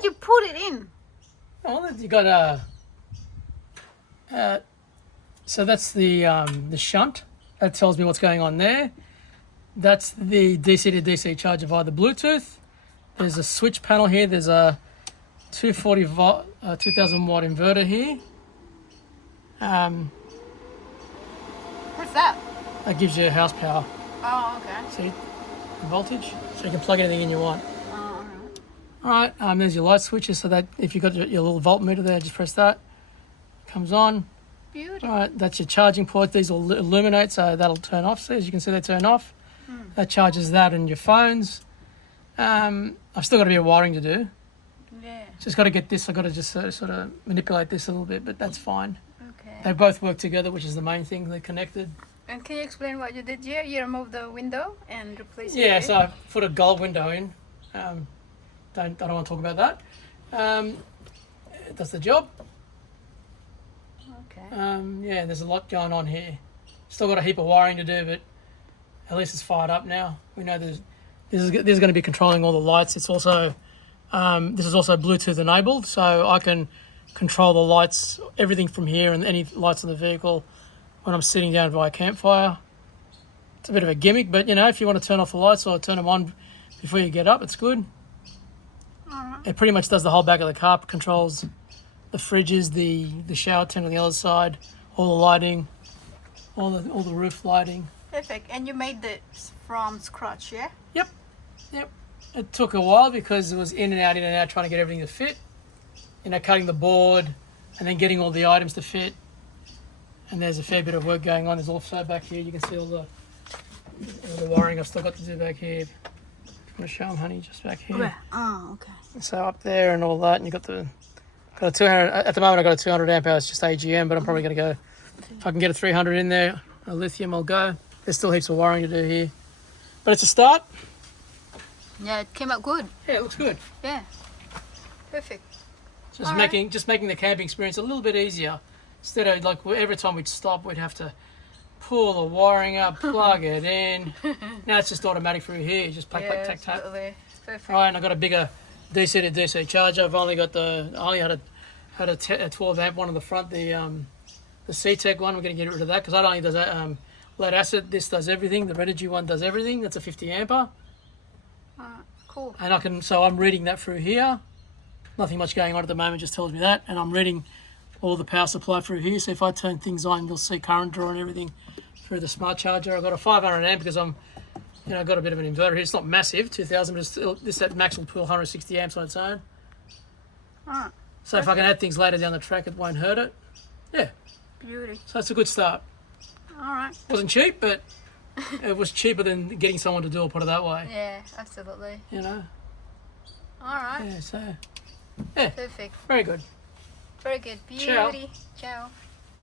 did you put it in? Oh, you got so that's the shunt. That tells me what's going on there. That's the DC to DC charger via the Bluetooth. There's a switch panel here. There's a 240 volt, 2000 watt inverter here. What's that? That gives you house power. Oh, okay. See the voltage, so you can plug anything in you want. Oh, All right. There's your light switches. So that if you've got your little voltmeter there, just press that. Comes on. beautiful. All right. That's your charging port. These will illuminate, so that'll turn off. So as you can see, they turn off. That charges that and your phones. I've still got a bit of wiring to do. Yeah. Just got to get this. I've got to just sort of manipulate this a little bit, but that's fine. Okay. They both work together, which is the main thing. They're connected. And can you explain what you did here? You removed the window and replaced it. Yeah, with- so I put a gold window in. I don't want to talk about that. It does the job. Okay. Yeah, there's a lot going on here. Still got a heap of wiring to do, but at least it's fired up now. We know this is going to be controlling all the lights. It's also this is also Bluetooth enabled, so I can control the lights, everything from here, and any lights on the vehicle when I'm sitting down by a campfire. It's a bit of a gimmick, but you know, if you want to turn off the lights or turn them on before you get up, it's good. Alright. It pretty much does the whole back of the car, controls the fridges, the shower tent on the other side, all the lighting, all the roof lighting. Perfect. And you made this from scratch, yeah? Yep. It took a while because it was in and out, trying to get everything to fit. You know, cutting the board and then getting all the items to fit. And there's a fair bit of work going on. There's also back here, you can see all the wiring I've still got to do back here. I'm going to show them, honey, just back here. Oh, okay. So up there and all that, and you got a 200. At the moment, I got a 200 amp hour. It's just AGM, but I'm probably going to go. If I can get a 300 in there, a lithium, I'll go. There's still heaps of wiring to do here, but it's a start. Yeah, it came out good. Yeah, it looks good. Yeah. Perfect. Just All making the camping experience a little bit easier. Instead of like every time we'd stop, we'd have to pull the wiring up, plug it in. Now it's just automatic through here. You just tap. Absolutely. Perfect. Right, and I got a bigger DC to DC charger. I've only got I only had a 12 amp one on the front. The C-Tech one. We're going to get rid of that because that only does lead acid. This does everything. The Renogy one does everything. That's a 50 ampere. Cool. And so I'm reading that through here. Nothing much going on at the moment, just tells me that. And I'm reading all the power supply through here. So if I turn things on, you'll see current draw and everything through the smart charger. I've got a 500 amp because I've got a bit of an inverter here. It's not massive, 2000, but it's still, that max will pull 160 amps on its own. Alright. So if I can add things later down the track, it won't hurt it. Yeah, Beauty. so it's a good start. Alright. Wasn't cheap, but it was cheaper than getting someone to do it, put it that way. Yeah, absolutely. You know? Alright. Yeah, so, Perfect. very good. Very good. Ciao. Beauty. Ciao.